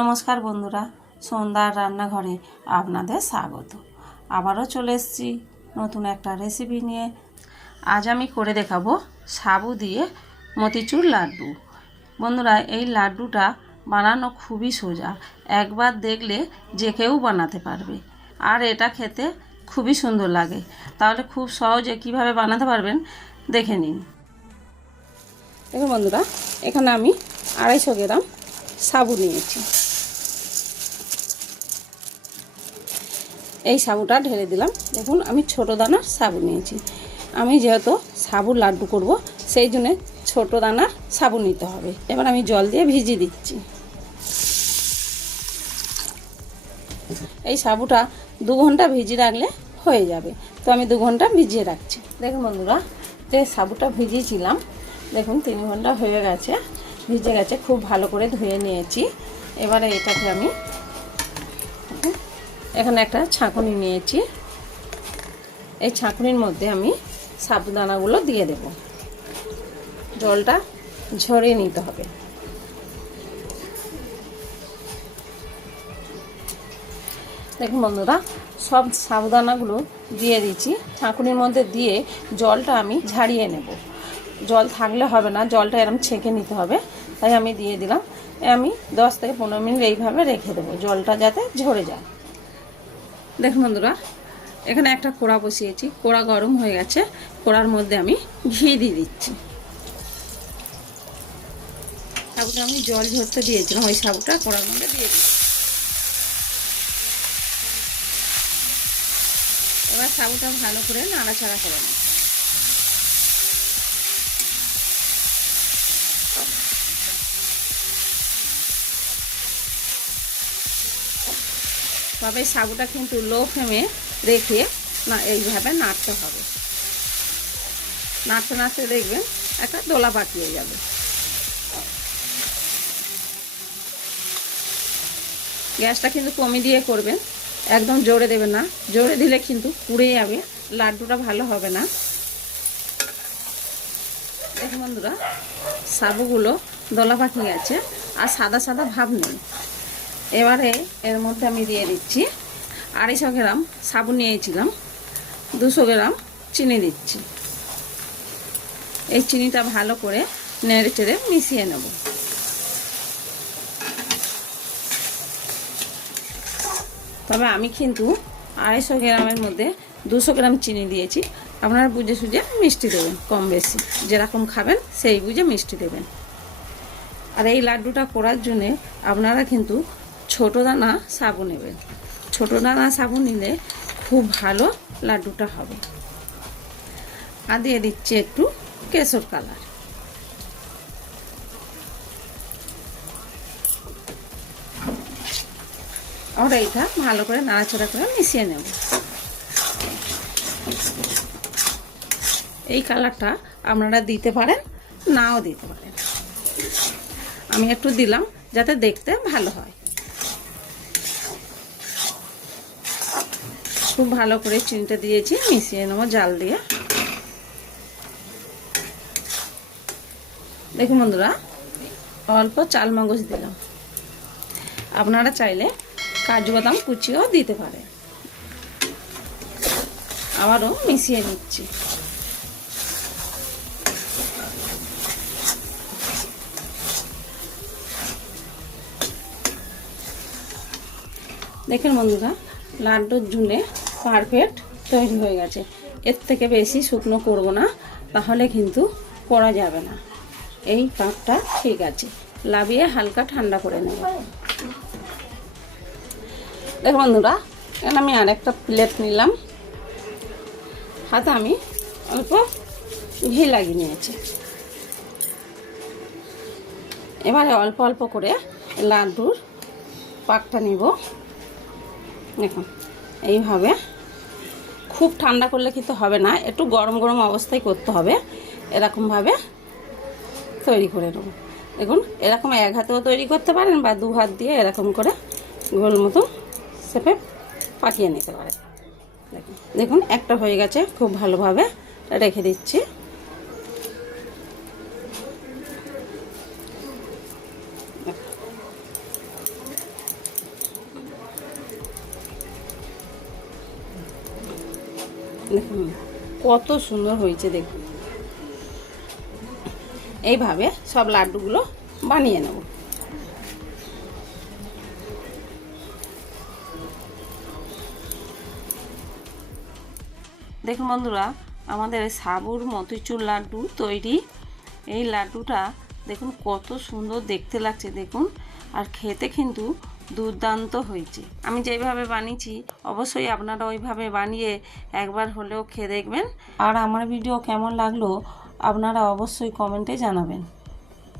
নমস্কার বন্ধুরা, সন্ধ্যার রান্নাঘরে আপনাদের স্বাগত। আবারও চলে এসেছি নতুন একটা রেসিপি নিয়ে। আজ আমি করে দেখাবো সাবু দিয়ে মতিচুর লাড্ডু। বন্ধুরা, এই লাড্ডুটা বানানো খুবই সোজা। একবার দেখলে যে কেউ বানাতে পারবে। আর এটা খেতে খুবই সুন্দর লাগে। তাহলে খুব সহজে কীভাবে বানাতে পারবেন দেখে নিন। দেখুন বন্ধুরা, এখানে আমি আড়াইশো গ্রাম সাবু নিয়েছি। এই সাবুটা ঢেলে দিলাম। দেখুন, আমি ছোট দানার সাবু নিয়েছি। আমি যেহেতু সাবুর লাড্ডু করব, সেই জন্যে ছোটো দানার সাবু নিতে হবে। এবার আমি জল দিয়ে ভিজিয়ে দিচ্ছি। এই সাবুটা দু ঘণ্টা ভিজিয়ে রাখলে হয়ে যাবে। তো আমি দু ঘণ্টা ভিজিয়ে রাখছি। দেখুন বন্ধুরা, যে সাবুটা ভিজিয়েছিলাম, দেখুন তিন ঘণ্টা হয়ে গেছে। ভিজে গেছে, খুব ভালো করে ধুয়ে নিয়েছি। এবারে এটাকে আমি এখানে একটা ছাঁকুনি নিয়েছি। এই ছাঁকুনির মধ্যে আমি সাবুদানাগুলো দিয়ে দেব। জলটা ঝরিয়ে নিতে হবে। দেখুন বন্ধুরা, সব সাবুদানাগুলো দিয়ে দিচ্ছি। ছাঁকুনির মধ্যে দিয়ে জলটা আমি ঝাড়িয়ে নেব। জল থাকলে হবে না, জলটা এরম ছেঁকে নিতে হবে। তাই আমি দিয়ে দিলাম। আমি দশ থেকে পনেরো মিনিট এইভাবে রেখে দেবো। জলটা যাতে ঝরে যায়। দেখুন বন্ধুরা, এখানে একটা কোড়া বসিয়েছি, কোড়া গরম হয়ে গেছে, কোড়ার মধ্যে আমি ঘি দিয়ে দিচ্ছি। সাবুটা আমি জল ঝরতে দিয়েছিলাম, ওই সাবুটা কোড়ার মধ্যে দিয়ে দিচ্ছি। এবার সাবুটা ভালো করে নাড়াচাড়া করে নিই তবে সাবুটা কিন্তু লো ফ্লেমে রেখে না, এইভাবে নাড়তে হবে। নাড়তে নাড়তে দেখবেন একটা দোলা পাকিয়ে যাবে। গ্যাসটা কিন্তু কমে দিয়ে করবেন, একদম জোরে দেবেন না। জোরে দিলে কিন্তু পুড়ে যাবে, লাড্ডুটা ভালো হবে না। দেখুন বন্ধুরা সাবুগুলো দোলা পাকি গেছে আর সাদা সাদা ভাব নেই। এবারে এর মধ্যে আমি দিয়ে দিচ্ছি আড়াইশো গ্রাম সাবুন নিয়েছিলাম, দুশো গ্রাম চিনি দিচ্ছি। এই চিনিটা ভালো করে নেড়ে চেড়ে মিশিয়ে নেব। তবে আমি কিন্তু আড়াইশো গ্রামের মধ্যে দুশো গ্রাম চিনি দিয়েছি। আপনারা বুঝে সুঝে মিষ্টি দেবেন কম বেশি। যেরকম খাবেন সেই বুঝে মিষ্টি দেবেন। আর এই লাড্ডুটা করার জন্যে আপনারা কিন্তু ছোটো দানা সাবু নেবেন ছোটো দানা সাবু নিলে খুব ভালো লাড্ডুটা হবে। আর দিয়ে দিচ্ছি একটু কেশর কালার। আমরা এইটা ভালো করে নাড়াচাড়া করে মিশিয়ে নেব। এই কালারটা আপনারা দিতে পারেন, নাও দিতে পারেন। আমি একটু দিলাম যাতে দেখতে ভালো হয়। খুব ভালো করে চিনিটা দিয়েছি, মিশিয়ে নেব জাল দিয়ে। দেখুন বন্ধুরা, অল্প চাল মগজ দিলাম। আপনারা চাইলে কাজু বাদাম কুচিও দিতে পারে। আবারও মিশিয়ে নিচ্ছি। দেখেন বন্ধুরা, লাড্ডুর জন্যে পারফেক্ট তৈরি হয়ে গেছে। এর থেকে বেশি শুকনো করব না, তাহলে কিন্তু করা যাবে না। এই কাপটা ঠিক আছে, লাভিয়ে হালকা ঠান্ডা করে নেব। দেখ বন্ধুরা, এখানে আমি আরেকটা প্লেট নিলাম। হাতে আমি অল্প ঘি লাগিয়ে নিয়েছি। এবারে অল্প অল্প করে লাড্ডুর পাকটা নিব। দেখুন, এইভাবে খুব ঠান্ডা করলে কিন্তু হবে না, একটু গরম গরম অবস্থায় করতে হবে, এরকমভাবে তৈরি করে নেব। দেখুন, এরকম এক হাতেও তৈরি করতে পারেন বা দু হাত দিয়ে এরকম করে গোল মতো সেপে পাকিয়ে নিতে পারেন। দেখুন, একটা হয়ে গেছে, খুব ভালোভাবে রেখে দিচ্ছি। দেখুন, কত সুন্দর হয়েছে দেখুন। এইভাবে সব লাড্ডুগুলো বানিয়ে নেব। দেখুন বন্ধুরা, আমাদের সাবুর মতিচুর লাড্ডু তৈরি। এই লাড্ডুটা দেখুন কত সুন্দর দেখতে লাগছে দেখুন। আর খেতে কিন্তু দুর্দান্ত হয়েছে। আমি যেভাবে বানিয়েছি, অবশ্যই আপনারা ওইভাবে বানিয়ে একবার হলেও খেয়ে দেখবেন। আর আমার ভিডিও কেমন লাগল, আপনারা অবশ্যই কমেন্টে জানাবেন।